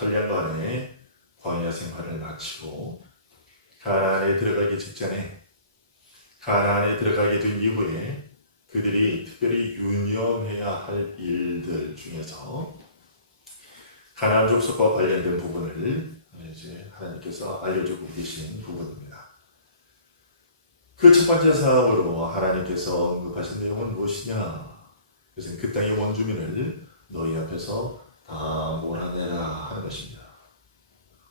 8년간의 광야 생활을 마치고 가나안에 들어가기 직전에 가나안에 들어가게 된 이후에 그들이 특별히 유념해야 할 일들 중에서 가나안 족속과 관련된 부분을 이제 하나님께서 알려주고 계신 부분입니다. 그 첫 번째 사업으로 하나님께서 언급하신 내용은 무엇이냐? 그것은 그 땅의 원주민을 너희 앞에서 다 몰아내라 하는 것입니다.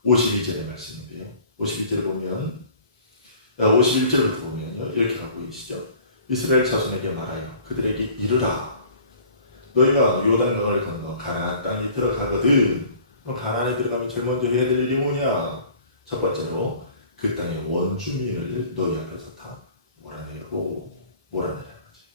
52절의 말씀인데요. 52절을 보면 51절부터 보면요. 이렇게 하고 계시죠. 이스라엘 자손에게 말하여 그들에게 이르라. 너희가 요단강을 건너 가나안 땅에 들어가거든. 가나안에 들어가면 제일 먼저 해야 될 일이 뭐냐? 첫 번째로 그 땅의 원주민을 너희 앞에서 다 몰아내라는 거지.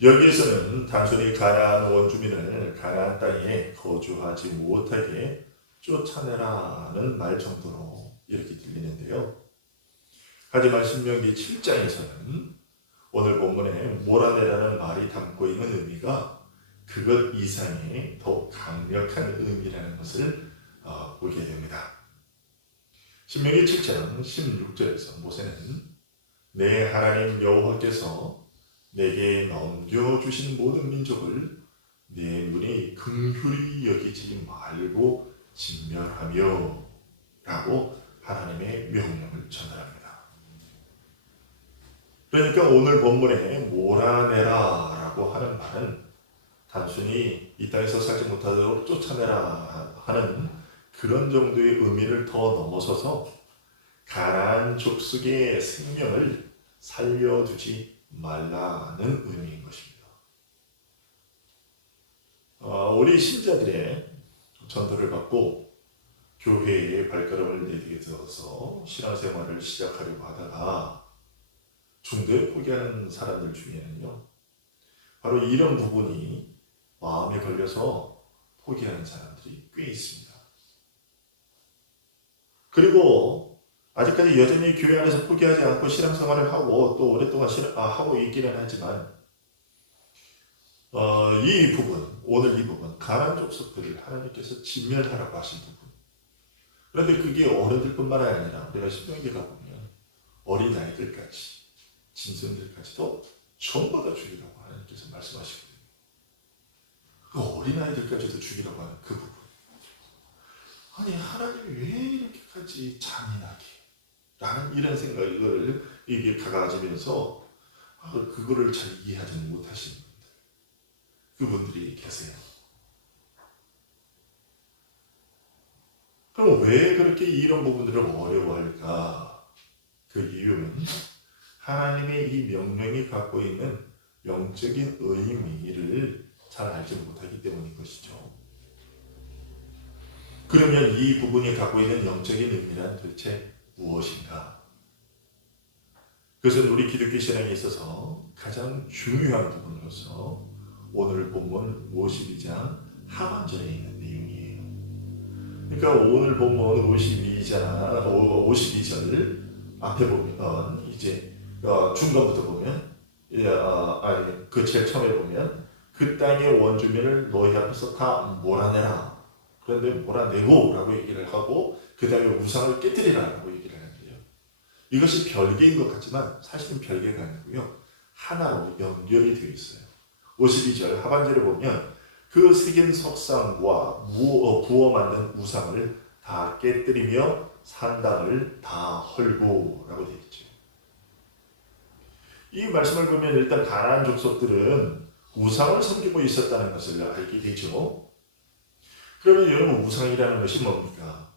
여기에서는 단순히 가나안 원주민을 가나안 땅에 거주하지 못하게 쫓아내라는 말 정도로 이렇게 들리는데요. 하지만 신명기 7장에서는 오늘 본문에 몰아내라는 말이 담고 있는 의미가 그것 이상의 더 강력한 의미라는 것을 보게 됩니다. 신명기 7장 16절에서 모세는 내 하나님 여호와께서 내게 넘겨주신 모든 민족을 내 눈이 긍휼히 여기지 말고 진멸하며 라고 하나님의 명령을 전달합니다. 그러니까 오늘 본문에 몰아내라 라고 하는 말은 단순히 이 땅에서 살지 못하도록 쫓아내라 하는 그런 정도의 의미를 더 넘어서서 가나안 족속의 생명을 살려두지 말라는 의미인 것입니다. 우리 신자들의 전도를 받고 교회에 발걸음을 내디게 되어서 신앙생활을 시작하려고 하다가 중도에 포기하는 사람들 중에는요, 바로 이런 부분이 마음에 걸려서 포기하는 사람들이 꽤 있습니다. 그리고 아직까지 여전히 교회 안에서 포기하지 않고 신앙생활을 하고 또 오랫동안 하고 있기는 하지만 이 부분, 오늘 이 부분, 가나안 족속들을 하나님께서 진멸하라고 하신 부분. 그런데 그게 어른들뿐만 아니라 우리가 신명기에 가보면 어린아이들까지, 짐승들까지도 전부 다 죽이라고 하나님께서 말씀하시거든요. 그 어린아이들까지도 죽이라고 하는 그 부분. 아니, 하나님이 왜 이렇게까지 잔인하게? 라는 이런 생각을 이게 가가지면서 그거를 잘 이해하지 못하시는 분들, 그분들이 계세요. 그럼 왜 그렇게 이런 부분들을 어려워할까? 그 이유는 하나님의 이 명령이 갖고 있는 영적인 의미를 잘 알지 못하기 때문인 것이죠. 그러면 이 부분이 갖고 있는 영적인 의미란 도대체 무엇인가? 그것은 우리 기독교 신앙에 있어서 가장 중요한 부분으로서 오늘 본문 52장 하반절에 있는 내용이에요. 그러니까 오늘 본문 52절 앞에 보면 이제 중간부터 보면 그 제일 처음에 보면 그 땅의 원주민을 너희 앞에서 다 몰아내라. 그런데 몰아내고 라고 얘기를 하고 그 다음에 우상을 깨뜨리라 라고 얘기를 하는데요. 이것이 별개인 것 같지만 사실은 별개가 아니고요. 하나로 연결이 되어 있어요. 52절 하반절에 보면 그 새긴 석상과 부어 만든 우상을 다 깨뜨리며 산당을 다 헐고 라고 되어 있죠. 이 말씀을 보면 일단 가나안 족속들은 우상을 섬기고 있었다는 것을 알게 되죠. 그러면 여러분 우상이라는 것이 뭡니까?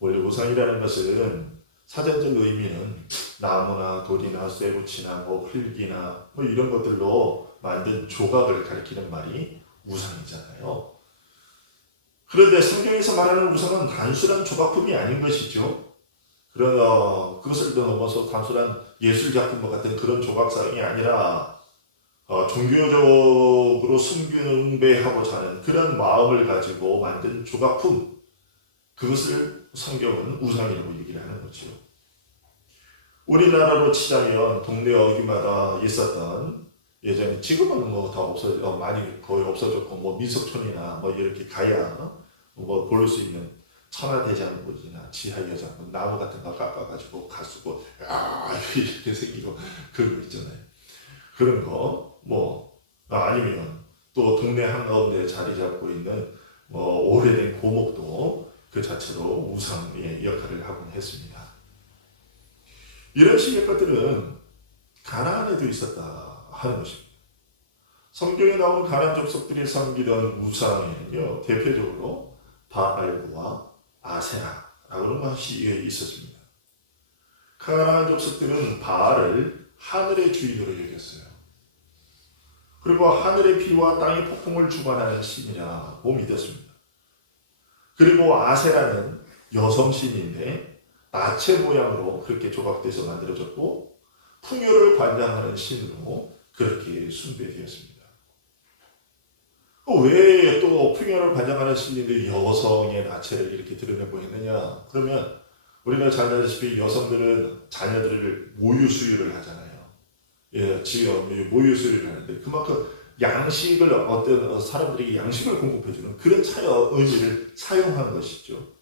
원래 우상이라는 것은 사전적 의미는 나무나 돌이나 쇠붙이나 흙이나 이런 것들로 만든 조각을 가리키는 말이 우상이잖아요. 그런데 성경에서 말하는 우상은 단순한 조각품이 아닌 것이죠. 그것을 넘어서 단순한 예술작품과 같은 그런 조각상이 아니라 종교적으로 숭배하고자 하는 그런 마음을 가지고 만든 조각품, 그것을 성경은 우상이라고 얘기를 하는 거죠. 우리나라로 치자면 동네 어디마다 있었던 예전에 지금은 다 많이 거의 없어졌고 미석촌이나 이렇게 가야 뭐 볼 수 있는 천하대장군이나 지하여장군 나무 같은 거 깎아가지고 가수고 이렇게 생기고 그런 거 있잖아요. 그런 거 뭐 아니면 또 동네 한가운데 자리 잡고 있는 뭐 오래된 고목도 그 자체로 우상의 역할을 하곤 했습니다. 이런 식의 것들은 가나안에도 있었다 하는 것입니다. 성경에 나오는 가나안 족속들이 섬기던 우상에는요, 대표적으로 바알과 아세라라고 하는 것이 있었습니다. 가나안 족속들은 바알을 하늘의 주인으로 여겼어요. 그리고 하늘의 비와 땅의 폭풍을 주관하는 신이라고 믿었습니다. 그리고 아세라는 여성신인데 나체 모양으로 그렇게 조각돼서 만들어졌고 풍요를 관장하는 신으로 그렇게 숭배되었습니다. 왜 또 풍요를 관장하는 신인데 여성의 나체를 이렇게 드러내고 있느냐? 그러면 우리가 잘 알다시피 여성들은 자녀들을 모유 수유를 하잖아요. 예, 지금 모유 수유를 하는데 그만큼 양식을 어떤 사람들에게 양식을 공급해주는 그런 의미를 사용한 것이죠.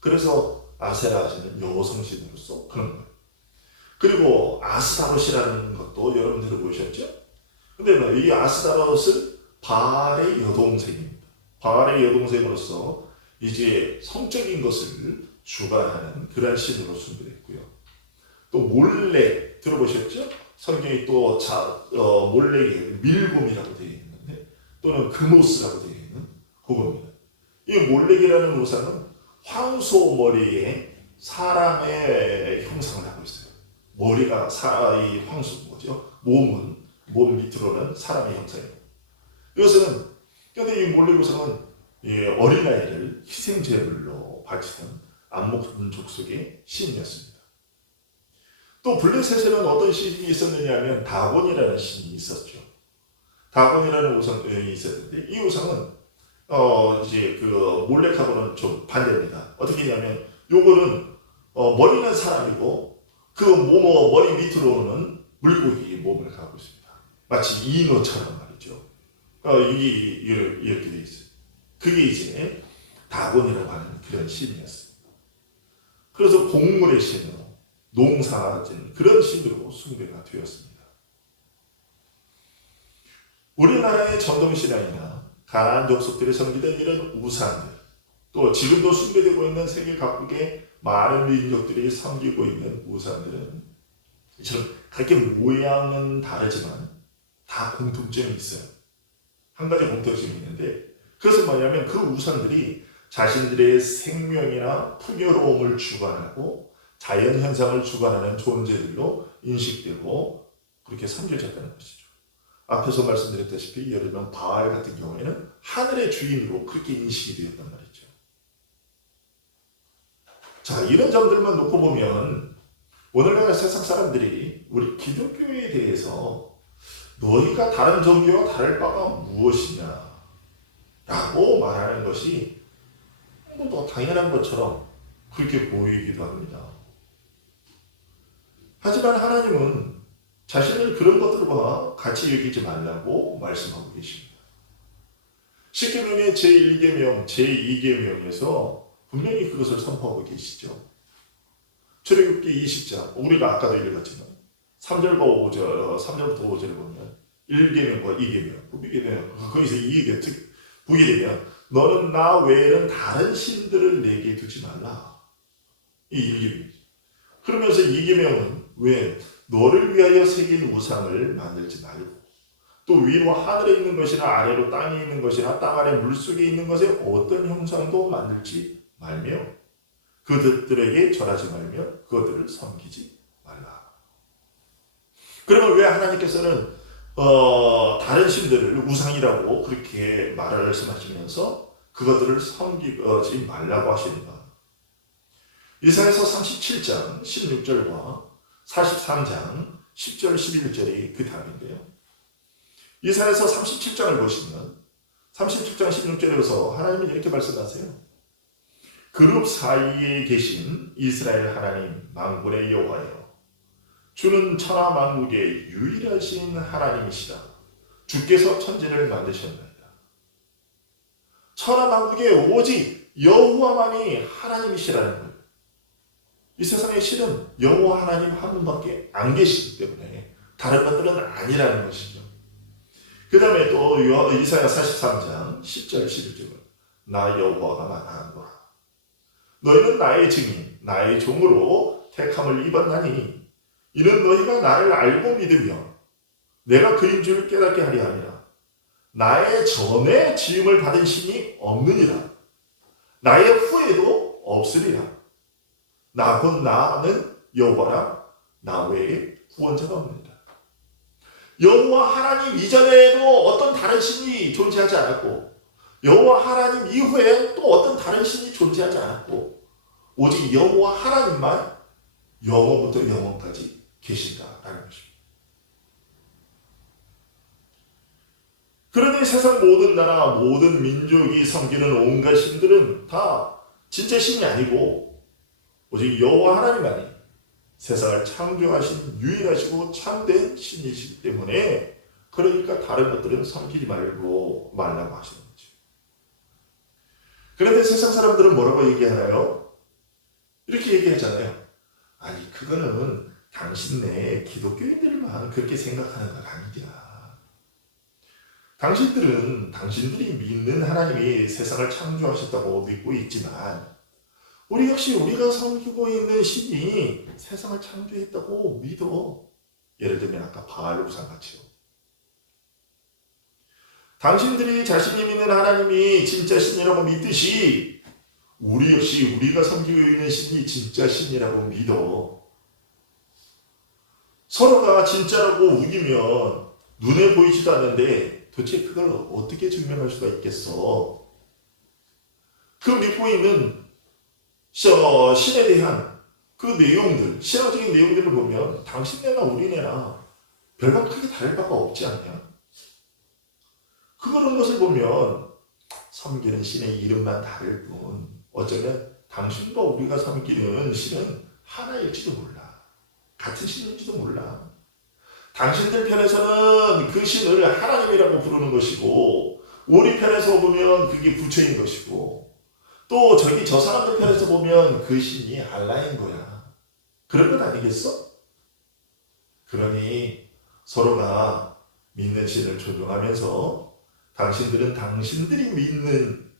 그래서 아세라신은 여성신으로서 그런 거예요. 그리고 아스타롯이라는 것도 여러분 들어보셨죠? 근데 이 아스타롯은 바알의 여동생입니다. 바알의 여동생으로서 이제 성적인 것을 주관하는 그런 신으로 숭배했고요. 또 몰렉 들어보셨죠? 성경이 또 몰렉이 밀곰이라고 되어 있는데 또는 그모스라고 되어 있는 그겁니다. 이 몰렉이라는 우상은 황소 머리에 사람의 형상을 하고 있어요. 머리가 이 황소 뭐죠? 몸은 몸 밑으로는 사람의 형상이에요. 이것은 근데 이 몰렉 우상은 어린아이를 희생제물로 바치던 암몬족 속의 신이었습니다. 또 블레셋에는 어떤 신이 있었느냐 하면 다곤이라는 신이 있었죠. 다곤이라는 우상이 있었는데 이 우상은 이제 그 몰렉하고는 좀 반대입니다. 어떻게 했냐면 요거는 머리는 사람이고 그 머리 밑으로는 물고기 몸을 갖고 있습니다. 마치 인어처럼 말이죠. 이게 이렇게 돼 있어요. 그게 이제 다곤이라고 하는 그런 신이었어요. 그래서 곡물의 신으로 농사짓는 그런 신으로 숭배가 되었습니다. 우리나라의 전통신앙이나 가나안 족속들이 섬기던 이런 우상들, 또 지금도 숭배되고 있는 세계 각국의 많은 민족들이 섬기고 있는 우상들은 그렇게 모양은 다르지만 다 공통점이 있어요. 한 가지 공통점이 있는데 그것은 뭐냐면 그 우상들이 자신들의 생명이나 풍요로움을 주관하고 자연현상을 주관하는 존재들로 인식되고 그렇게 섬겨졌다는 것이죠. 앞에서 말씀드렸다시피 예를 들면 바알 같은 경우에는 하늘의 주인으로 그렇게 인식이 되었단 말이죠. 자, 이런 점들만 놓고 보면 오늘날 세상 사람들이 우리 기독교에 대해서 너희가 다른 종교와 다를 바가 무엇이냐 라고 말하는 것이 뭐 당연한 것처럼 그렇게 보이기도 합니다. 하지만 하나님은 자신을 그런 것들과 같이 여기지 말라고 말씀하고 계십니다. 십계명의 제1계명, 제2계명에서 분명히 그것을 선포하고 계시죠. 출애굽기 20장, 우리가 아까도 읽었지만 3절과 5절, 3절부터 5절을 보면 1계명과 2계명, 부계명, 거기서 2계명, 보게 되면 너는 나 외에는 다른 신들을 내게 두지 말라. 이 1계명이죠. 그러면서 2계명은 왜? 너를 위하여 새긴 우상을 만들지 말고 또 위로 하늘에 있는 것이나 아래로 땅에 있는 것이나 땅 아래 물속에 있는 것에 어떤 형상도 만들지 말며 그들에게 절하지 말며 그것들을 섬기지 말라. 그러면 왜 하나님께서는 다른 신들을 우상이라고 그렇게 말씀하시면서 그것들을 섬기지 말라고 하시는가? 이사야서 37장 16절과 43장 10절 11절이 그 답인데요. 이사야서 37장을 보시면 37장 16절에서 하나님은 이렇게 말씀하세요. 그룹 사이에 계신 이스라엘 하나님 만군의 여호와여, 주는 천하 만국의 유일하신 하나님이시다. 주께서 천지를 만드셨나이다. 천하만국에 오직 여호와만이 하나님이시라는 거예요. 이 세상의 신은 여호와 하나님 한 분밖에 안 계시기 때문에 다른 것들은 아니라는 것이죠. 그 다음에 또 이사야 43장 10절 11절은 나 여호와가 말하노라. 너희는 나의 증인 나의 종으로 택함을 입었나니 이는 너희가 나를 알고 믿으며 내가 그인 줄 깨닫게 하리 함이라. 나의 전에 지음을 받은 신이 없느니라. 나의 후에도 없으리라. 나 곧 나는 여호와라. 나 외에 구원자가 없느니라. 여호와 하나님 이전에도 어떤 다른 신이 존재하지 않았고 여호와 하나님 이후에 또 어떤 다른 신이 존재하지 않았고 오직 여호와 하나님만 영원부터 영원까지 계신다라는 것입니다. 그러니 세상 모든 나라 모든 민족이 섬기는 온갖 신들은 다 진짜 신이 아니고 오직 여호와 하나님만이 세상을 창조하신 유일하시고 참된 신이시기 때문에 그러니까 다른 것들은 섬기지 말라고 하시는 거죠. 그런데 세상 사람들은 뭐라고 얘기하나요? 이렇게 얘기하잖아요. 아니 그거는 당신네 기독교인들만 그렇게 생각하는 건 아니야. 당신들이 믿는 하나님이 세상을 창조하셨다고 믿고 있지만 우리 역시 우리가 섬기고 있는 신이 세상을 창조했다고 믿어. 예를 들면 아까 바알 우상 같이요. 당신들이 자신이 믿는 하나님이 진짜 신이라고 믿듯이 우리 역시 우리가 섬기고 있는 신이 진짜 신이라고 믿어. 서로가 진짜라고 우기면 눈에 보이지도 않는데 도대체 그걸 어떻게 증명할 수가 있겠어? 그 믿고 있는 신에 대한 그 내용들, 신화적인 내용들을 보면 당신네나 우리네나 별반 크게 다를 바가 없지 않냐? 그런 것을 보면 섬기는 신의 이름만 다를 뿐 어쩌면 당신과 우리가 섬기는 신은 하나일지도 몰라. 같은 신일지도 몰라. 당신들 편에서는 그 신을 하나님이라고 부르는 것이고 우리 편에서 보면 그게 부처인 것이고 또 저 사람들 편에서 보면 그 신이 알라인 거야. 그런 건 아니겠어? 그러니 서로가 믿는 신을 존중하면서 당신들은 당신들이 믿는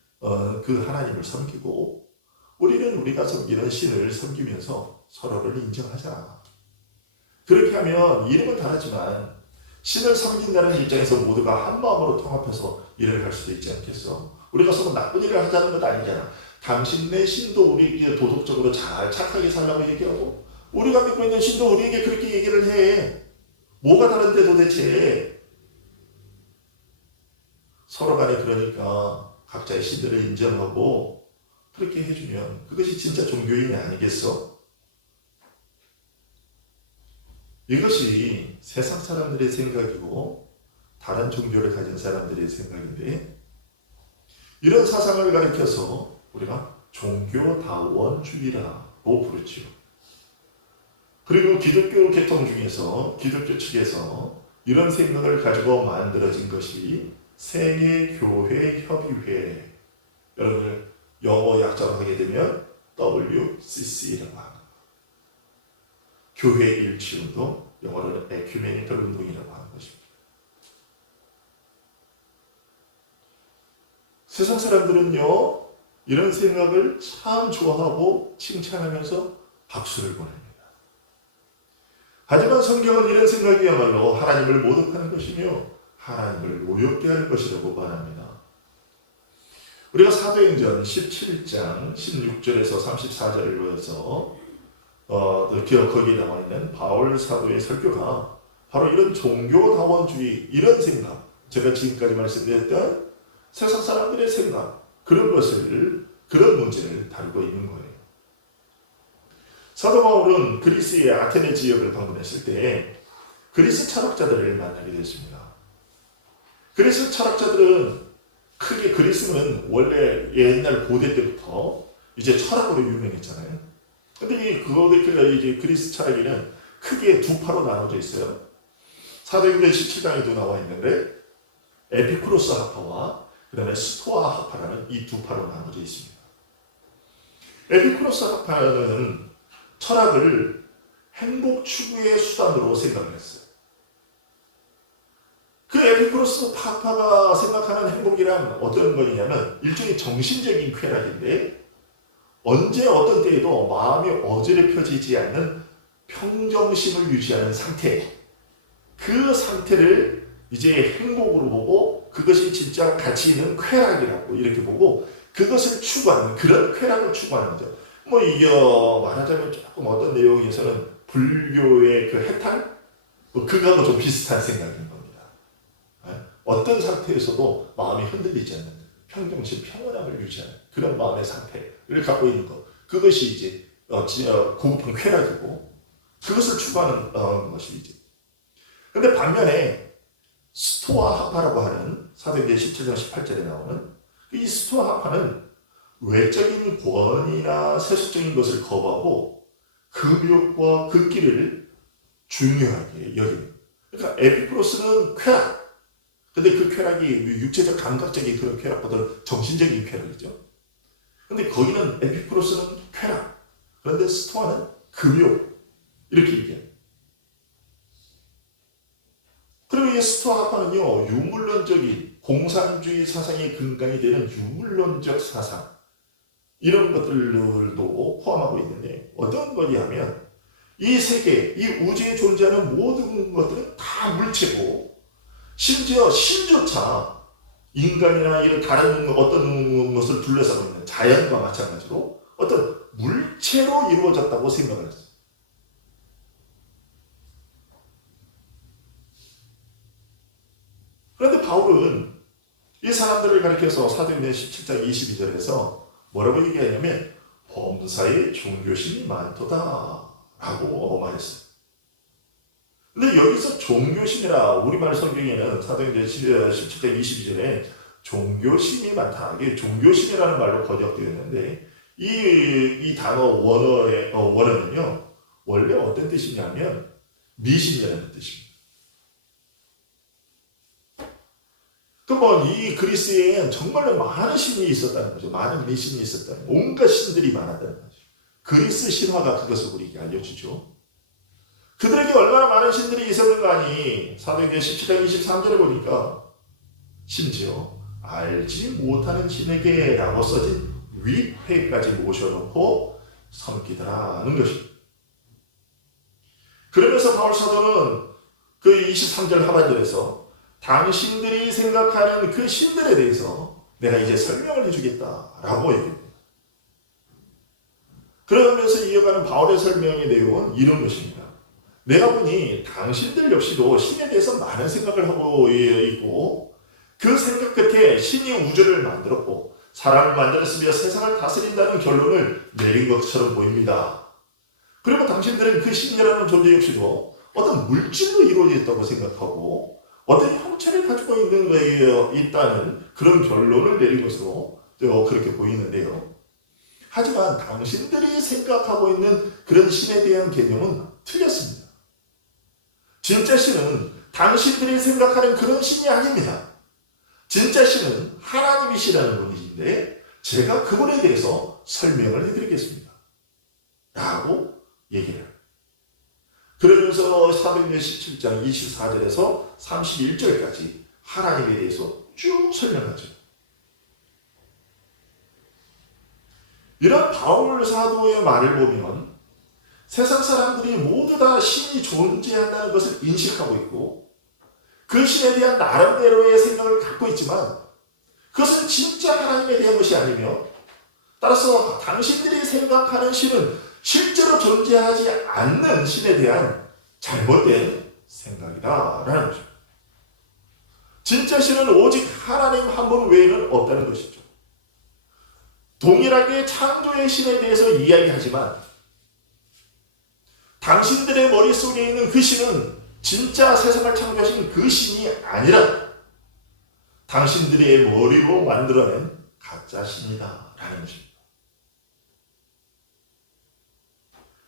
그 하나님을 섬기고 우리는 우리가 섬기는 신을 섬기면서 서로를 인정하자. 그렇게 하면 이름은 다르지만 신을 섬긴다는 입장에서 모두가 한 마음으로 통합해서 일을 할 수도 있지 않겠어? 우리가 서로 나쁜 일을 하자는 건 아니잖아. 당신네 신도 우리에게 도덕적으로 잘 착하게 살라고 얘기하고 우리가 믿고 있는 신도 우리에게 그렇게 얘기를 해. 뭐가 다른데 도대체? 서로 간에 그러니까 각자의 신들을 인정하고 그렇게 해주면 그것이 진짜 종교인이 아니겠어? 이것이 세상 사람들의 생각이고 다른 종교를 가진 사람들의 생각인데 이런 사상을 가리켜서 우리가 종교다원주의라고 부르지요. 그리고 기독교 계통 중에서 기독교 측에서 이런 생각을 가지고 만들어진 것이 세계교회협의회, 여러분들 영어 약자로 하게 되면 WCC라고 합니다. 교회 일치운동, 영어로는 에큐메니컬 운동이라고 하는 것입니다. 세상 사람들은요 이런 생각을 참 좋아하고 칭찬하면서 박수를 보냅니다. 하지만 성경은 이런 생각이야말로 하나님을 모독하는 것이며 하나님을 노엽게 할 것이라고 말합니다. 우리가 사도행전 17장 16절에서 34절을 보여서 거기에 나와 있는 바울 사도의 설교가 바로 이런 종교다원주의, 이런 생각, 제가 지금까지 말씀드렸던 세상 사람들의 생각, 그런 문제를 다루고 있는 거예요. 사도 바울은 그리스의 아테네 지역을 방문했을 때 그리스 철학자들을 만나게 됐습니다. 그리스 철학자들은 크게 그리스는 원래 옛날 고대 때부터 이제 철학으로 유명했잖아요. 근데 이 그리스 철학에는 크게 두 파로 나눠져 있어요. 사도행전 17장에도 나와 있는데 에피쿠로스 학파와 그 다음에 스토아 학파라는 이 두 파로 나눠져 있습니다. 에피쿠로스 학파는 철학을 행복 추구의 수단으로 생각을 했어요. 그 에피쿠로스 학파가 생각하는 행복이란 어떤 것이냐면 일종의 정신적인 쾌락인데 언제 어떤 때에도 마음이 어지럽혀지지 않는 평정심을 유지하는 상태, 그 상태를 이제 행복으로 보고 그것이 진짜 가치 있는 쾌락이라고 이렇게 보고 그것을 추구하는, 그런 쾌락을 추구하는 거죠. 뭐 이게 말하자면 조금 어떤 내용에서는 불교의 그 해탈? 뭐 그거하고 좀 비슷한 생각인 겁니다. 어떤 상태에서도 마음이 흔들리지 않는 평정심, 평온함을 유지하는 그런 마음의 상태를 갖고 있는 것. 그것이 이제 고급한 쾌락이고 그것을 추구하는 것이죠. 근데 반면에 스토아 학파라고 하는 사도행전 17장 18절에 나오는 이 스토아 학파는 외적인 권위나 세속적인 것을 거부하고 금욕과 극기를 중요하게 여기는. 그러니까 에피쿠로스는 쾌락. 근데 그 쾌락이 육체적 감각적인 그런 쾌락보다 정신적인 쾌락이죠. 근데 거기는 에피쿠로스는 쾌락. 그런데 스토아는 금욕. 이렇게 얘기해요. 그리고 이 스토아 학파는요, 유물론적인 공산주의 사상의 근간이 되는 유물론적 사상, 이런 것들도 포함하고 있는데, 어떤 거냐면, 이 세계, 이 우주에 존재하는 모든 것들은 다 물체고, 심지어 신조차 인간이나 이런 다른 어떤 것을 둘러싸고 있는 자연과 마찬가지로 어떤 물체로 이루어졌다고 생각을 했어요. 그런데 바울은 이 사람들을 가리켜서 사도행전 17장 22절에서 뭐라고 얘기하냐면 범사에 종교심이 많도다 라고 말했어요. 근데 여기서 종교심이라 우리말 성경에는 사도행전 17장 22절에 종교심이 많다. 이게 종교심이라는 말로 번역되어 있는데 이 단어 원어는요 원래 어떤 뜻이냐면 미신이라는 뜻입니다. 그러면 이 그리스에는 정말로 많은 신이 있었다는 거죠. 많은 미신이 있었다는 거죠. 온갖 신들이 많았다는 거죠. 그리스 신화가 그것을 우리에게 알려주죠. 그들에게 얼마나 많은 신들이 있었는가 하니 사도행전 17장 23절에 보니까 심지어 알지 못하는 신에게 라고 써진 위패까지 모셔놓고 섬기더라는 것입니다. 그러면서 바울 사도는 그 23절 하반절에서 당신들이 생각하는 그 신들에 대해서 내가 이제 설명을 해주겠다라고 얘기합니다. 그러면서 이어가는 바울의 설명의 내용은 이런 것입니다. 내가 보니 당신들 역시도 신에 대해서 많은 생각을 하고 있고 그 생각 끝에 신이 우주를 만들었고 사람을 만들었으며 세상을 다스린다는 결론을 내린 것처럼 보입니다. 그리고 당신들은 그 신이라는 존재 역시도 어떤 물질로 이루어져 있다고 생각하고 어떤 형체를 가지고 있는 거에 있다는 그런 결론을 내린 것으로 그렇게 보이는데요. 하지만 당신들이 생각하고 있는 그런 신에 대한 개념은 틀렸습니다. 진짜 신은 당신들이 생각하는 그런 신이 아닙니다. 진짜 신은 하나님이시라는 분이신데 제가 그분에 대해서 설명을 해드리겠습니다. 라고 얘기를 합니다. 그러면서 사도행전 17장 24절에서 31절까지 하나님에 대해서 쭉 설명하죠. 이런 바울 사도의 말을 보면 세상 사람들이 모두 다 신이 존재한다는 것을 인식하고 있고 그 신에 대한 나름대로의 생각을 갖고 있지만 그것은 진짜 하나님에 대한 것이 아니며 따라서 당신들이 생각하는 신은 실제로 존재하지 않는 신에 대한 잘못된 생각이다라는 거죠. 진짜 신은 오직 하나님 한 분 외에는 없다는 것이죠. 동일하게 창조의 신에 대해서 이야기하지만 당신들의 머릿속에 있는 그 신은 진짜 세상을 창조하신 그 신이 아니라 당신들의 머리로 만들어낸 가짜 신이다 라는 것입니다.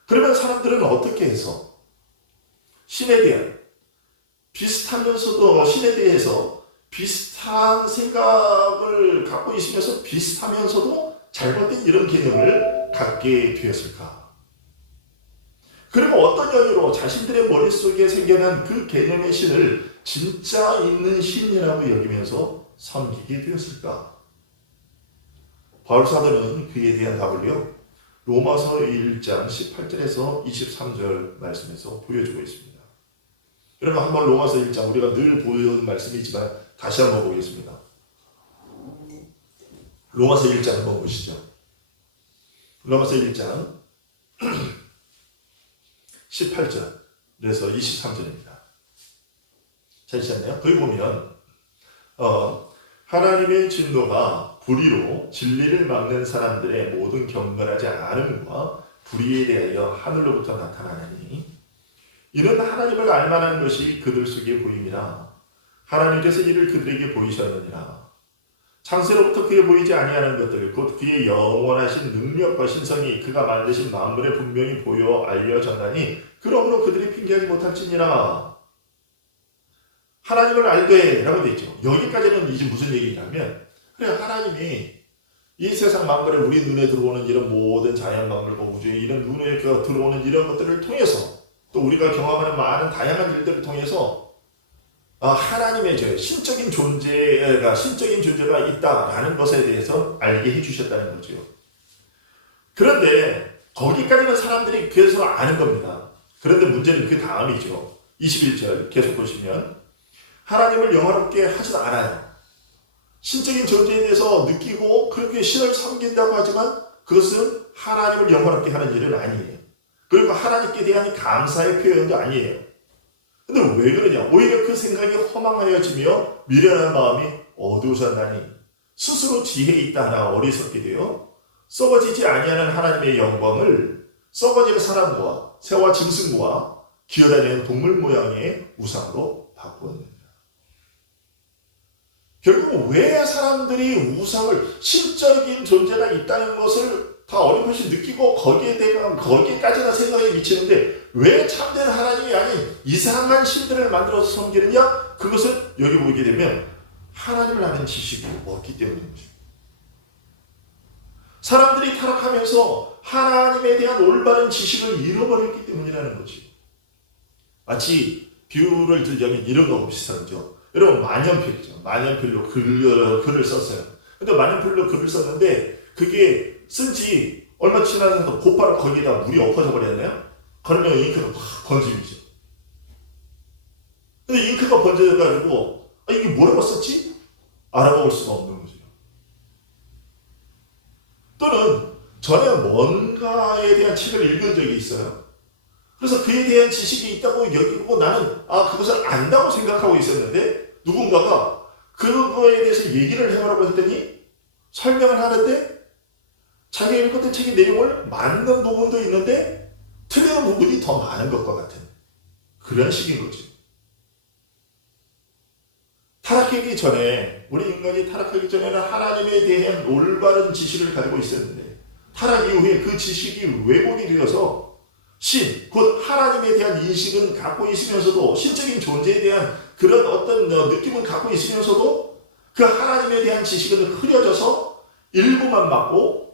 그러면 사람들은 어떻게 해서 신에 대한 비슷하면서도 신에 대해서 생각을 갖고 있으면서 비슷하면서도 잘못된 이런 개념을 갖게 되었을까? 그리고 어떤 연유로 자신들의 머릿속에 생겨난 그 개념의 신을 진짜 있는 신이라고 여기면서 섬기게 되었을까? 바울 사도는 그에 대한 답을요, 로마서 1장 18절에서 23절 말씀에서 보여주고 있습니다. 여러분, 한번 로마서 1장, 우리가 늘 보여온 말씀이지만 다시 한번 보겠습니다. 로마서 1장 한번 보시죠. 로마서 1장 18절에서 23절입니다. 찾으셨나요? 거기 보면 하나님의 진노가 불의로 진리를 막는 사람들의 모든 경건하지 않음과 불의에 대하여 하늘로부터 나타나느니 이는 하나님을 알만한 것이 그들 속에 보임이라. 하나님께서 이를 그들에게 보이셨느니라. 창세로부터 그에 보이지 아니하는 것들 곧 그의 영원하신 능력과 신성이 그가 만드신 만물에 분명히 보여 알려졌나니 그러므로 그들이 핑계하지 못할지니라. 하나님을 알되 라고 되어 있죠. 여기까지는 이제 무슨 얘기냐면, 그래, 하나님이 이 세상 만물에 우리 눈에 들어오는 이런 모든 자연 만물과 우주에 이런 눈에 들어오는 이런 것들을 통해서 또 우리가 경험하는 많은 다양한 일들을 통해서 하나님의 신적인 존재가 있다라는 것에 대해서 알게 해주셨다는 거죠. 그런데 거기까지는 사람들이 계속 아는 겁니다. 그런데 문제는 그 다음이죠. 21절 계속 보시면 하나님을 영화롭게 하진 않아요. 신적인 존재에 대해서 느끼고 그렇게 신을 섬긴다고 하지만 그것은 하나님을 영화롭게 하는 일은 아니에요. 그리고 하나님께 대한 감사의 표현도 아니에요. 근데 왜 그러냐? 오히려 그 생각이 허망하여지며 미련한 마음이 어두워졌나니 스스로 지혜 있다 하나 어리석게 되어 썩어지지 아니하는 하나님의 영광을 썩어질 사람과 새와 짐승과 기어다니는 동물 모양의 우상으로 바꾸었느니라. 결국 왜 사람들이 우상을, 신적인 존재가 있다는 것을 다 어렴풋이 느끼고 거기에까지나 생각이 미치는데 왜 참된 하나님이 아닌 이상한 신들을 만들어서 섬기느냐? 그것은 여기 보게 되면 하나님을 아는 지식이 없기 때문인 것입니다. 사람들이 타락하면서 하나님에 대한 올바른 지식을 잃어버렸기 때문이라는 거지. 마치 비유를 들자면 이런 거하고 비슷하죠. 여러분, 만연필이죠. 만연필로 글을 썼어요. 근데 만연필로 글을 썼는데 그게 쓴 지 얼마 지나서 곧바로 거기에다 물이 엎어져 버렸나요? 그러면 잉크가 확 번지죠. 근데 잉크가 번져가지고 이게 뭐라고 썼지? 알아볼 수가 없는 거죠. 또는 전에 뭔가에 대한 책을 읽은 적이 있어요. 그래서 그에 대한 지식이 있다고 여기고 나는 그것을 안다고 생각하고 있었는데 누군가가 그거에 대해서 얘기를 해보라고 했더니 설명을 하는데 자기가 읽었던 책의 내용을 맞는 부분도 있는데 틀리는 부분이 더 많은 것과 같은 그런 식인 거죠. 타락하기 전에, 우리 인간이 타락하기 전에는 하나님에 대한 올바른 지식을 가지고 있었는데 타락 이후에 그 지식이 왜곡이 되어서 곧 하나님에 대한 인식은 갖고 있으면서도 신적인 존재에 대한 그런 어떤 느낌은 갖고 있으면서도 그 하나님에 대한 지식은 흐려져서 일부만 맞고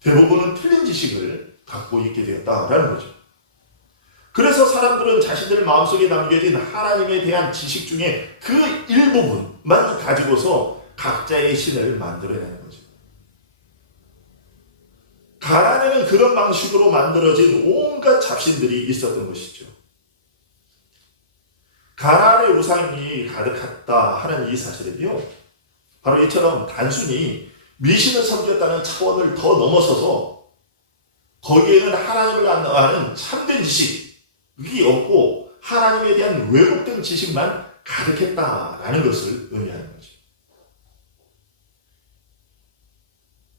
대부분은 틀린 지식을 갖고 있게 되었다라는 거죠. 그래서 사람들은 자신들 마음속에 남겨진 하나님에 대한 지식 중에 그 일부분만 가지고서 각자의 신을 만들어내는 거죠. 가나안에는 그런 방식으로 만들어진 온갖 잡신들이 있었던 것이죠. 가나안의 우상이 가득했다 하는 이 사실은요, 바로 이처럼 단순히 미신을 섬겼다는 차원을 더 넘어서서 거기에는 하나님을 아는 참된 지식이 없고 하나님에 대한 왜곡된 지식만 가득했다라는 것을 의미하는 거죠.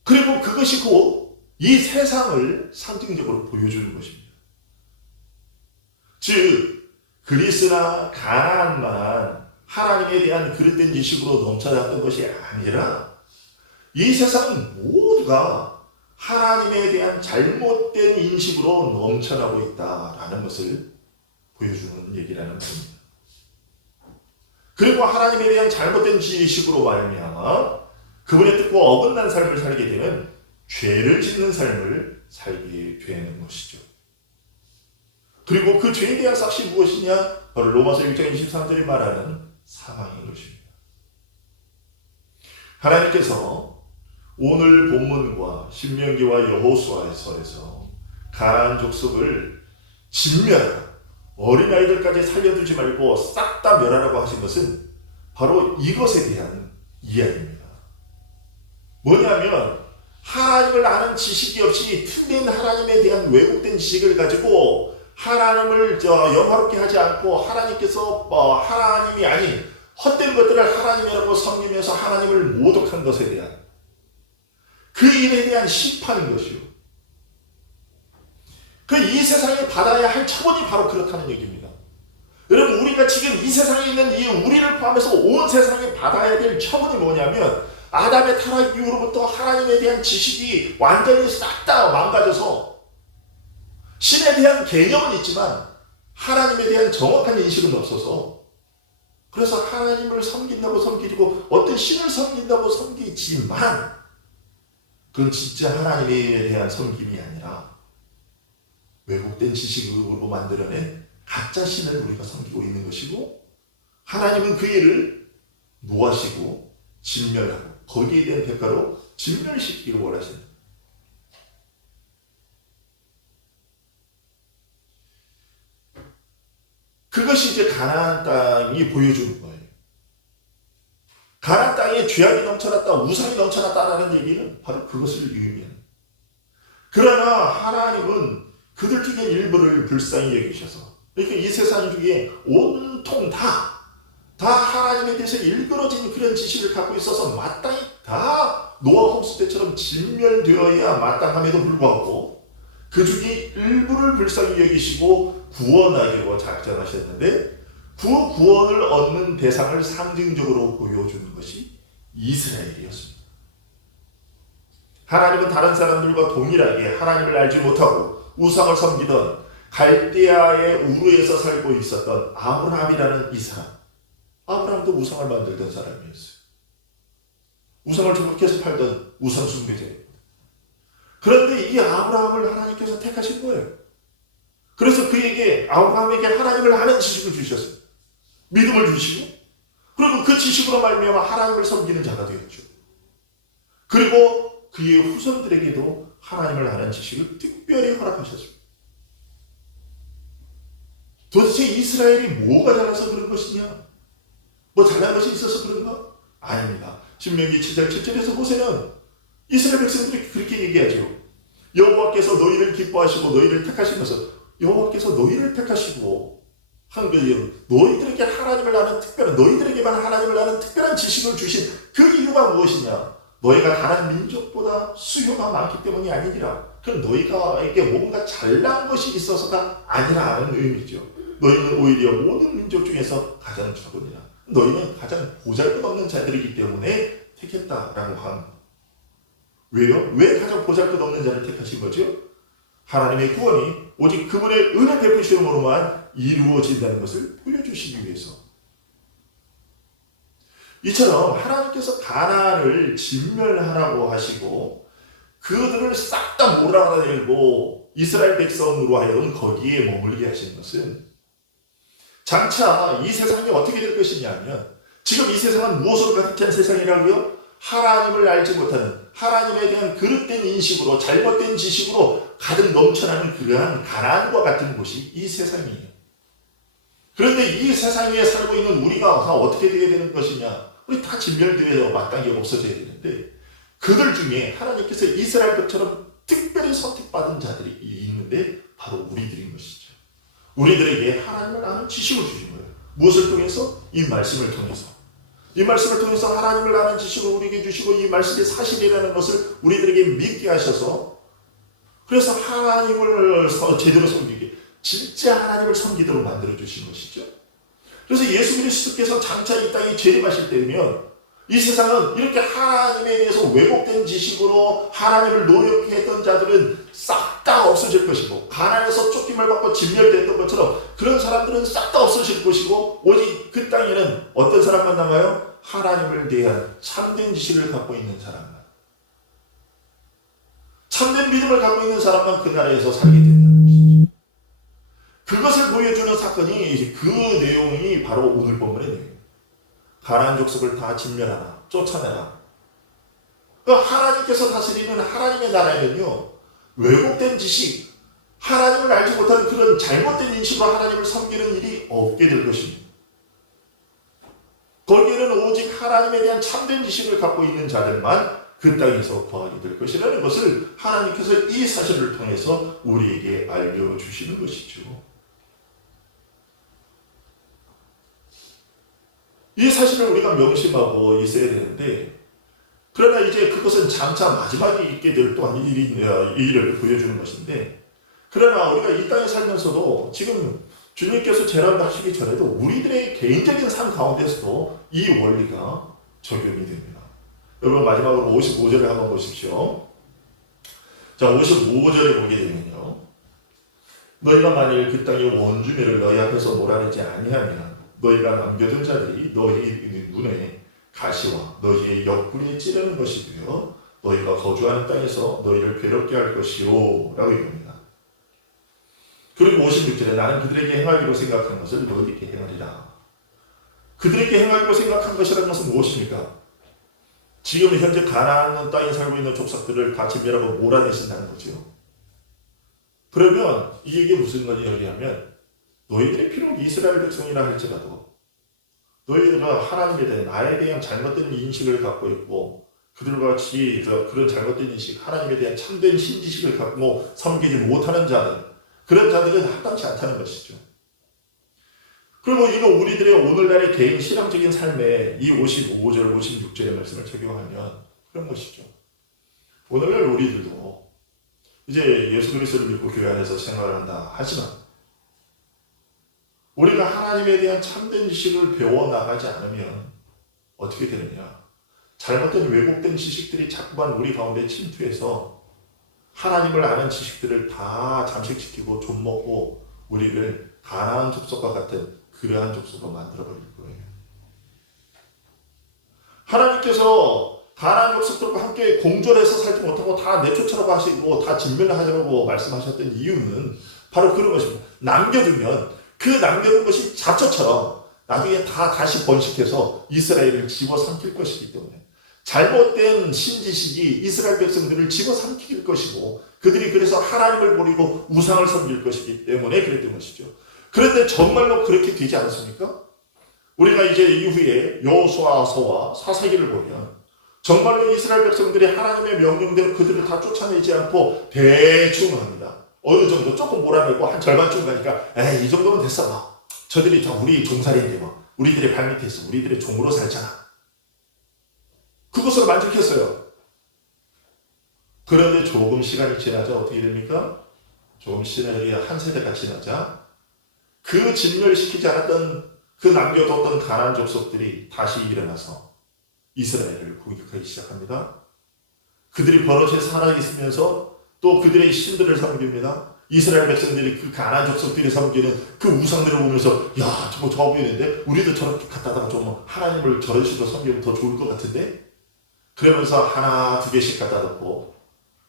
그리고 그것이 곧 이 세상을 상징적으로 보여주는 것입니다. 즉 그리스나 가나안만 하나님에 대한 그릇된 지식으로 넘쳐났던 것이 아니라 이 세상은 모두가 하나님에 대한 잘못된 인식으로 넘쳐나고 있다라는 것을 보여주는 얘기라는 겁니다. 그리고 하나님에 대한 잘못된 지식으로 말미암아 그분의 뜻과 어긋난 삶을 살게 되는 죄를 짓는 삶을 살게 되는 것이죠. 그리고 그 죄에 대한 삭시 무엇이냐? 바로 로마서 1장 23절이 말하는 사망인 것입니다. 하나님께서 오늘 본문과 신명기와 여호수아서에서 가나안 족속을 진멸하라, 어린아이들까지 살려두지 말고 싹 다 멸하라고 하신 것은 바로 이것에 대한 이야기입니다. 뭐냐면 하나님을 아는 지식이 없이 틀린 하나님에 대한 왜곡된 지식을 가지고 하나님을 영화롭게 하지 않고 하나님께서 하나님이 아닌 헛된 것들을 하나님이라고 섬기면서 하나님을 모독한 것에 대한 그 일에 대한 심판인 것이요. 그 이 세상에 받아야 할 처분이 바로 그렇다는 얘기입니다. 여러분, 우리가 지금 이 세상에 있는 이 우리를 포함해서 온 세상에 받아야 될 처분이 뭐냐면 아담의 타락 이후로부터 하나님에 대한 지식이 완전히 싹 다 망가져서 신에 대한 개념은 있지만 하나님에 대한 정확한 인식은 없어서 그래서 하나님을 섬긴다고 섬기고 어떤 신을 섬긴다고 섬기지만 그건 진짜 하나님에 대한 섬김이 아니라 왜곡된 지식으로 만들어낸 가짜 신을 우리가 섬기고 있는 것이고 하나님은 그 일을 노하시고 진멸하고 거기에 대한 대가로 진멸시키기를 원하십니다. 그것이 이제 가나안 땅이 보여주는 거예요. 가나안 땅에 죄악이 넘쳐났다, 우상이 넘쳐났다라는 얘기는 바로 그것을 의미합니다. 그러나 하나님은 그들 중에 일부를 불쌍히 여기셔서 이렇게 이 세상 중에 온통 다 하나님에 대해서 일그러진 그런 지식을 갖고 있어서 마땅히 다 노아 홍수 때처럼 진멸되어야 마땅함에도 불구하고 그 중에 일부를 불쌍히 여기시고 구원하기로 작정하셨는데 그 구원을 얻는 대상을 상징적으로 보여주는 것이 이스라엘이었습니다. 하나님은 다른 사람들과 동일하게 하나님을 알지 못하고 우상을 섬기던 갈대아의 우르에서 살고 있었던 아브라함이라는 이 사람. 아브라함도 우상을 만들던 사람이었어요. 우상을 조각해서 팔던 우상 숭배자입니다. 그런데 이 아브라함을 하나님께서 택하신 거예요. 그래서 그에게 아브라함에게 하나님을 아는 지식을 주셨어요. 믿음을 주시고 그리고 그 지식으로 말미암아 하나님을 섬기는 자가 되었죠. 그리고 그의 후손들에게도 하나님을 아는 지식을 특별히 허락하셨습니다. 도대체 이스라엘이 뭐가 잘나서 그런 것이냐? 뭐 잘난 것이 있어서 그런가? 아닙니다. 신명기 7장 7절에서 보세요. 이스라엘 백성들이 그렇게 얘기하죠. 여호와께서 너희를 기뻐하시고 너희를 택하시면서 여호와께서 너희를 택하시고 한 거예요. 너희들에게 하나님을 아는 특별한 너희들에게만 하나님을 아는 특별한 지식을 주신 그 이유가 무엇이냐? 너희가 다른 민족보다 수요가 많기 때문이 아니니라. 그럼 너희가에게 뭔가 잘난 것이 있어서가 아니라 하는 의미죠. 너희는 오히려 모든 민족 중에서 가장 적으니라. 너희는 가장 보잘것없는 자들이기 때문에 택했다라고 한. 왜요? 왜 가장 보잘것없는 자를 택하신 거죠? 하나님의 구원이 오직 그분의 은혜 베푸심으로만 이루어진다는 것을 보여주시기 위해서. 이처럼 하나님께서 가나안을 진멸하라고 하시고 그들을 싹 다 몰아내고 이스라엘 백성으로 하여금 거기에 머물게 하신 것은 장차 이 세상이 어떻게 될 것이냐면 지금 이 세상은 무엇으로 가득 찬 세상이라고요? 하나님을 알지 못하는 하나님에 대한 그릇된 인식으로 잘못된 지식으로 가득 넘쳐나는 그러한 가나안과 같은 곳이 이 세상이에요. 그런데 이 세상에 살고 있는 우리가 다 어떻게 되어야 되는 것이냐? 우리 다 진멸되어 마땅히 없어져야 되는데 그들 중에 하나님께서 이스라엘처럼 특별히 선택받은 자들이 있는데 바로 우리들인 것이죠. 우리들에게 하나님을 아는 지식을 주신 거예요. 무엇을 통해서? 이 말씀을 통해서. 이 말씀을 통해서 하나님을 아는 지식을 우리에게 주시고 이 말씀이 사실이라는 것을 우리들에게 믿게 하셔서 그래서 하나님을 제대로 섬기게 진짜 하나님을 섬기도록 만들어 주신 것이죠. 그래서 예수 그리스도께서 장차 이 땅에 재림하실 때면 이 세상은 이렇게 하나님에 대해서 왜곡된 지식으로 하나님을 노력했던 자들은 싹 다 없어질 것이고 가난에서 쫓겨 쫓김을 받고 진멸됐던 것처럼 그런 사람들은 싹 다 없어질 것이고 오직 그 땅에는 어떤 사람만 남아요? 하나님을 대한 참된 지식을 갖고 있는 사람만, 참된 믿음을 갖고 있는 사람만 그 나라에서 살게 된다는 것이죠. 그것을 보여주는 사건이 그 내용이 바로 오늘 본문의 내용입니다. 가나안 족속을 다 진멸하라, 쫓아내라. 하나님께서 다스리는 하나님의 나라에는요, 왜곡된 지식, 하나님을 알지 못하는 그런 잘못된 인식으로 하나님을 섬기는 일이 없게 될 것입니다. 거기에는 오직 하나님에 대한 참된 지식을 갖고 있는 자들만 그 땅에서 거하게 될 것이라는 것을 하나님께서 이 사실을 통해서 우리에게 알려주시는 것이죠. 이 사실을 우리가 명심하고 있어야 되는데, 그러나 이제 그것은 장차 마지막에 있게 될 또한 일을 보여주는 것인데, 그러나 우리가 이 땅에 살면서도 지금 주님께서 재림을 하시기 전에도 우리들의 개인적인 삶 가운데서도 이 원리가 적용이 됩니다. 여러분 마지막으로 55절을 한번 보십시오. 자, 55절에 보게 되면요, 너희가 만일 그 땅의 원주민을 너희 앞에서 몰아내지 아니하면 너희가 남겨둔 자들이 너희 눈에 가시와 너희의 옆구리에 찌르는 것이 되어 너희가 거주하는 땅에서 너희를 괴롭게 할 것이요 라고 얘기합니다. 그리고 56절에 나는 그들에게 행하기로 생각한 것을 너희에게 행하리라. 그들에게 행하기로 생각한 것이라는 것은 무엇입니까? 지금 현재 가나안 땅에 살고 있는 족속들을 다 진멸하고 몰아내신다는 거죠. 그러면 이게 무슨 말이냐면, 너희들이 비록 이스라엘 백성이라 할지라도 너희들은 하나님에 대한 나에 대한 잘못된 인식을 갖고 있고, 그들과 같이 그런 잘못된 인식, 하나님에 대한 참된 신지식을 갖고 섬기지 못하는 자들, 그런 자들은 합당치 않다는 것이죠. 그리고 이거 우리들의 오늘날의 개인 신앙적인 삶에 이 55절, 56절의 말씀을 적용하면 그런 것이죠. 오늘날 우리들도 이제 예수 그리스도를 믿고 교회 안에서 생활을 한다 하지만 우리가 하나님에 대한 참된 지식을 배워나가지 않으면 어떻게 되느냐? 잘못된 왜곡된 지식들이 자꾸만 우리 가운데 침투해서 하나님을 아는 지식들을 다 잠식시키고 좀먹고 우리를 가나안 족속과 같은 그러한 족속으로 만들어버릴 거예요. 하나님께서 가나안 족속들과 함께 공존해서 살지 못하고 다 내쫓으라고 하시고 다 진멸하라고 말씀하셨던 이유는 바로 그런 것입니다. 남겨두면 그 남겨둔 것이 잡초처럼 나중에 다 다시 번식해서 이스라엘을 집어삼킬 것이기 때문에, 잘못된 신지식이 이스라엘 백성들을 집어삼킬 것이고 그들이 그래서 하나님을 버리고 우상을 섬길 것이기 때문에 그랬던 것이죠. 그런데 정말로 그렇게 되지 않았습니까? 우리가 이제 이후에 여호수아서와 사사기를 보면 정말로 이스라엘 백성들이 하나님의 명령대로 그들을 다 쫓아내지 않고 대충 합니다. 어느 정도 조금 몰아내고 한 절반쯤 가니까 에이 이 정도면 됐어. 막. 저들이 다 우리 종살이인데 뭐 우리들의 발밑에 있어. 우리들의 종으로 살잖아. 그것으로 만족했어요. 그런데 조금 시간이 지나자 어떻게 됩니까? 조금 시간이 한 세대가 지나자 그 진멸시키지 않았던 그 남겨뒀던 가나안 족속들이 다시 일어나서 이스라엘을 공격하기 시작합니다. 그들이 버릇에 살아있으면서 또 그들의 신들을 섬깁니다. 이스라엘 백성들이 그 가나안 족속들이 섬기는 그 우상들을 보면서 야, 저거 좋아 보이는데 우리도 저렇게 갖다가 좀 하나님을 저런 식으로 섬기면 더 좋을 것 같은데? 그러면서 하나 두 개씩 갖다 놓고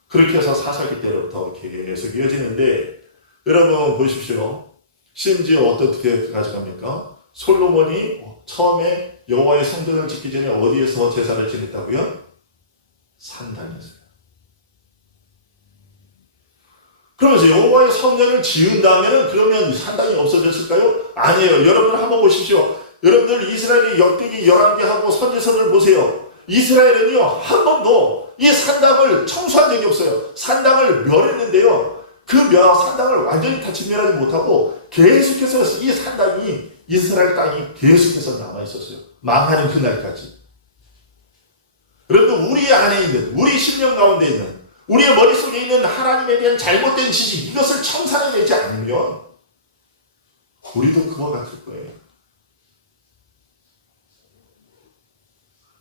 그렇게 해서 사사기 때부터 계속 이어지는데, 여러분 보십시오. 심지어 어떻게 가져갑니까? 솔로몬이 처음에 여호와의 성전을 짓기 전에 어디에서 제사를 지냈다고요? 산당에서요. 그러면서 여호와의 성전을 지은 다음에는 그러면 산당이 없어졌을까요? 아니에요. 여러분 한번 보십시오. 여러분들 이스라엘의 역대기 11개 하고 선지서를 보세요. 이스라엘은요 한 번도 이 산당을 청소한 적이 없어요. 산당을 멸했는데요, 그 산당을 완전히 다 진멸하지 못하고 계속해서 이 산당이, 이스라엘 땅이 계속해서 남아있었어요. 망하는 그날까지. 그런데 우리 안에 있는, 우리 심령 가운데 있는, 우리의 머릿속에 있는 하나님에 대한 잘못된 지식, 이것을 청산해내지 않으면 우리도 그와 같을 거예요.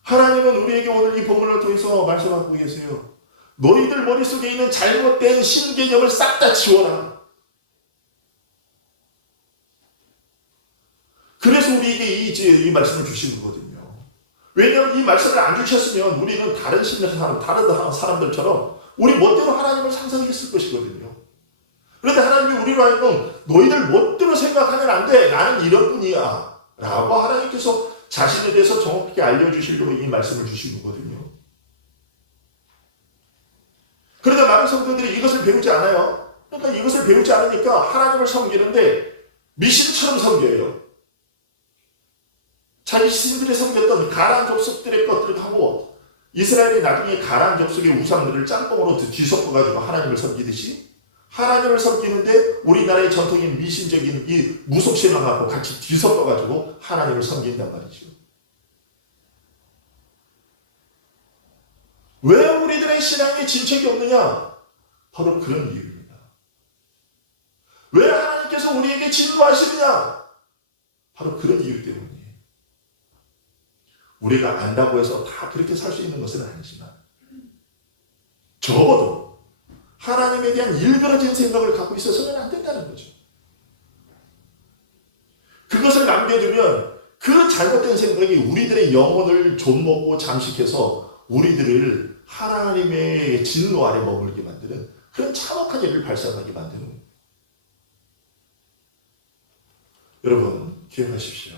하나님은 우리에게 오늘 이 본문을 통해서 말씀하고 계세요. 너희들 머릿속에 있는 잘못된 신개념을 싹 다 지워라. 그래서 우리에게 이 말씀을 주신 거거든요. 왜냐하면 이 말씀을 안 주셨으면 우리는 다른 사람들처럼 우리 멋대로 하나님을 상상했을 것이거든요. 그런데 하나님이 우리로 하여금 너희들 멋대로 생각하면 안 돼. 나는 이런 분이야. 라고 하나님께서 자신에 대해서 정확하게 알려주시려고 이 말씀을 주신 거거든요. 그런데 많은 성도들이 이것을 배우지 않아요. 그러니까 이것을 배우지 않으니까 하나님을 섬기는데 미신처럼 섬겨요. 자기 신들이 섬겼던 가나안 족속들의 것들을 하고 이스라엘이 나중에 가나안 족속의 우상들을 짬뽕으로 뒤섞어가지고 하나님을 섬기듯이 하나님을 섬기는데 우리나라의 전통인 미신적인 이 무속신앙하고 같이 뒤섞어가지고 하나님을 섬긴단 말이죠. 왜 우리들의 신앙에 진척이 없느냐? 바로 그런 이유입니다. 왜 하나님께서 우리에게 진노하시느냐? 바로 그런 이유 때문이에요. 우리가 안다고 해서 다 그렇게 살 수 있는 것은 아니지만 적어도 하나님에 대한 일그러진 생각을 갖고 있어서는 안 된다는 거죠. 그것을 남겨두면 그 잘못된 생각이 우리들의 영혼을 좀먹고 잠식해서 우리들을 하나님의 진노 아래 머물게 만드는 그런 참혹한 일을 발생하게 만드는 거예요. 여러분 기억하십시오.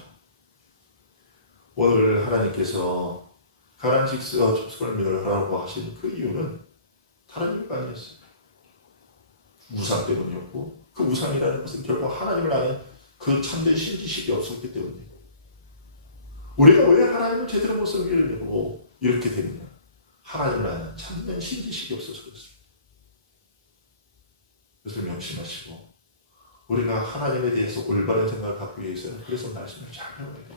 오늘 하나님께서 가나안 족속을 멸하라고 하신 그 이유는 다른 이유가 아니었어요. 우상 때문이었고 그 우상이라는 것은 결국 하나님을 아는 그 참된 신지식이 없었기 때문이에요. 우리가 왜 하나님을 제대로 못 섬기려고 이렇게 되느냐? 하나님을 아는 참된 신지식이 없어서 그렇습니다. 그래서 명심하시고 우리가 하나님에 대해서 올바른 생각을 갖기 위해서는 그래서 말씀을 잘 배워야 돼요.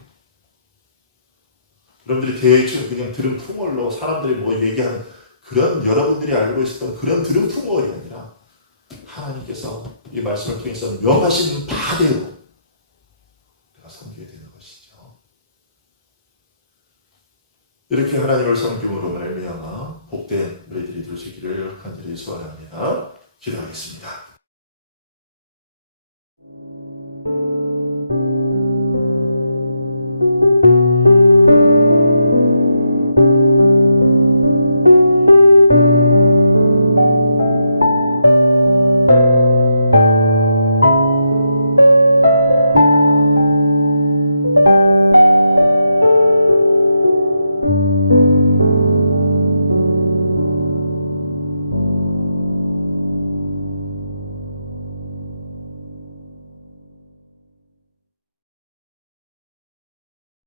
여러분들이 대충 그냥 들은 풍월로 사람들이 뭐 얘기하는 그런 여러분들이 알고 있었던 그런 들은 풍월이 아니라 하나님께서 이 말씀을 통해서 명하신 바대로 우리가 섬기게 되는 것이죠. 이렇게 하나님을 섬김으로 말미암아 복된 우리들이 되시기를 간절히 소원합니다. 기도하겠습니다.